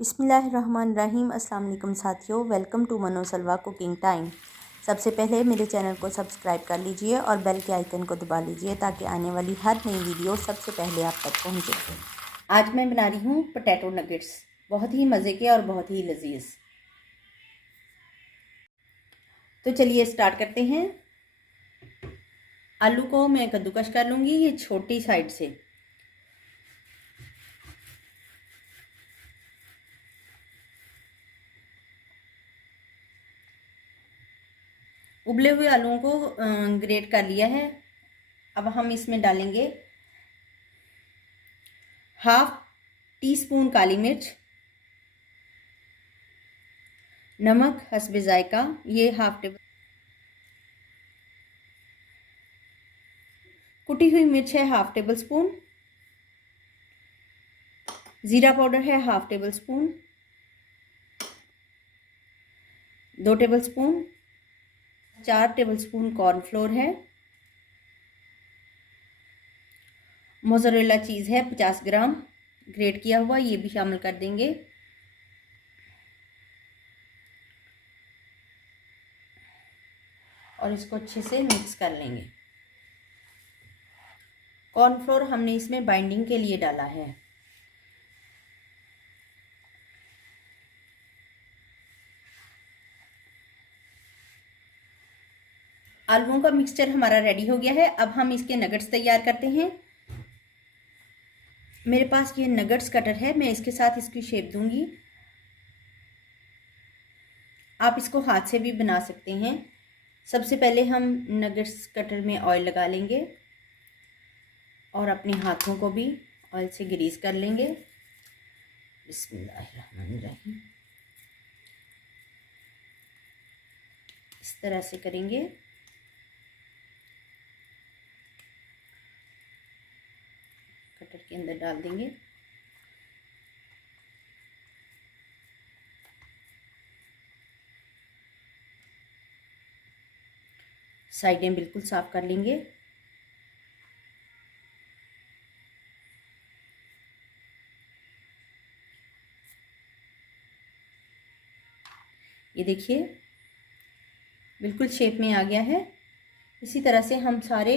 बिस्मिल्लाहिर्रहमानिर्रहीम। अस्सलाम वालेकुम साथियों, वेलकम टू मनोसलवा कुकिंग टाइम। सबसे पहले मेरे चैनल को सब्सक्राइब कर लीजिए और बेल के आइकन को दबा लीजिए ताकि आने वाली हर नई वीडियो सबसे पहले आप तक पहुंचे। आज मैं बना रही हूँ पोटैटो नगेट्स, बहुत ही मज़े के और बहुत ही लजीज। तो चलिए स्टार्ट करते हैं। आलू को मैं कद्दूकश कर लूँगी, ये छोटी साइड से। उबले हुए आलूओं को ग्रेट कर लिया है। अब हम इसमें डालेंगे 1/2 टीस्पून काली मिर्च, नमक हस्बे जायका, ये 1/2 टेबल। कुटी हुई मिर्च है 1/2 टेबल स्पून। जीरा पाउडर है 1/2 table spoon. 2 table spoon. 4 table spoon cornflour है। मोज़रेला चीज़ है 50 ग्राम ग्रेट किया हुआ, ये भी शामिल कर देंगे। और इसको अच्छे से मिक्स कर लेंगे। कॉर्नफ्लोर हमने इसमें बाइंडिंग के लिए डाला है। आलूओं का मिक्सचर हमारा रेडी हो गया है। अब हम इसके नगेट्स तैयार करते हैं। मेरे पास ये नगेट्स कटर है, मैं इसके साथ इसकी शेप दूंगी। आप इसको हाथ से भी बना सकते हैं। सबसे पहले हम नगेट्स कटर में ऑयल लगा लेंगे और अपने हाथों को भी ऑयल से ग्रीस कर लेंगे। बिस्मिल्लाहिर्रहमानिर्रहीम। इस तरह से करेंगे। कटर के अंदर डाल देंगे। साइडें बिल्कुल साफ कर लेंगे। ये देखिए बिल्कुल शेप में आ गया है। इसी तरह से हम सारे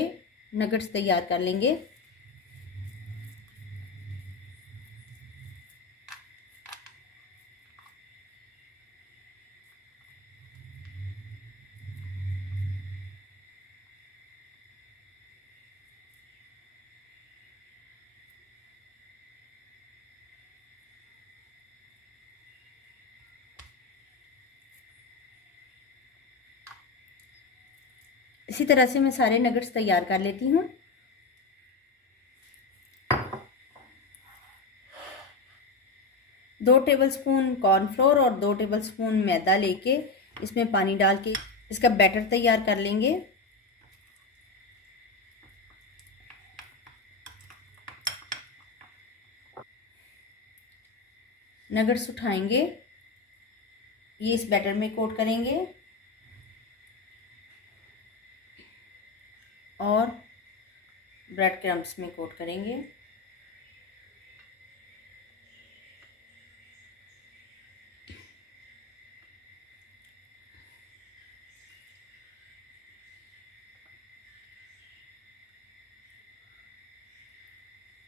नगेट्स तैयार कर लेंगे। इसी तरह से मैं सारे नगेट्स तैयार कर लेती हूँ। दो टेबलस्पून कॉर्नफ्लोर और 2 टेबलस्पून मैदा लेके इसमें पानी डाल के इसका बैटर तैयार कर लेंगे। नगेट्स उठाएंगे, ये इस बैटर में कोट करेंगे और ब्रेड क्रम्ब्स में कोट करेंगे।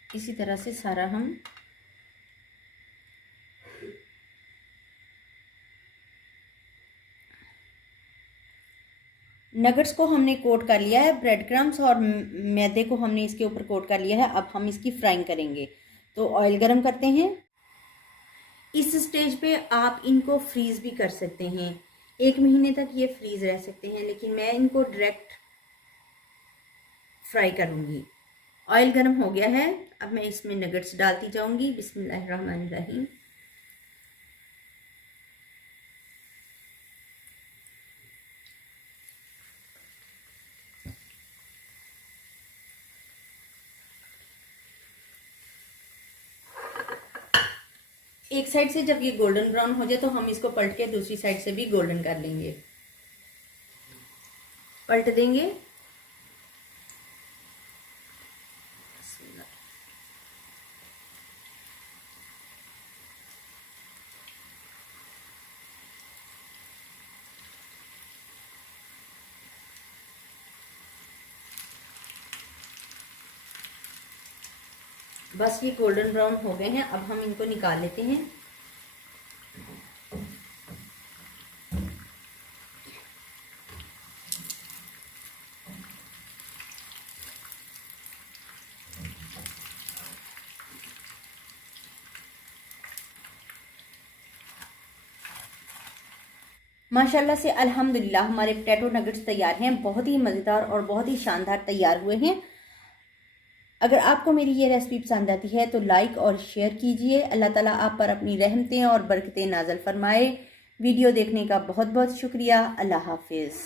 इसी तरह से सारा हम नगेट्स को हमने कोट कर लिया है। ब्रेड क्रम्स और मैदे को हमने इसके ऊपर कोट कर लिया है। अब हम इसकी फ्राइंग करेंगे। तो ऑयल गरम करते हैं। इस स्टेज पे आप इनको फ्रीज़ भी कर सकते हैं, 1 महीने तक ये फ्रीज़ रह सकते हैं, लेकिन मैं इनको डायरेक्ट फ्राई करूँगी। ऑयल गरम हो गया है। अब मैं इसमें नगेट्स डालती जाऊँगी। बिस्मिल्लाहिर्रहमानिर्रहीम। एक साइड से जब ये गोल्डन ब्राउन हो जाए तो हम इसको पलट के दूसरी साइड से भी गोल्डन कर लेंगे। पलट देंगे। बस ये गोल्डन ब्राउन हो गए हैं, अब हम इनको निकाल लेते हैं। माशाल्लाह से अल्हम्दुलिल्लाह हमारे पोटैटो नगेट्स तैयार हैं, बहुत ही मज़ेदार और बहुत ही शानदार तैयार हुए हैं। अगर आपको मेरी ये रेसिपी पसंद आती है तो लाइक और शेयर कीजिए। अल्लाह ताला आप पर अपनी रहमतें और बरकतें नाज़िल फरमाए। वीडियो देखने का बहुत बहुत शुक्रिया। अल्लाह हाफिज़।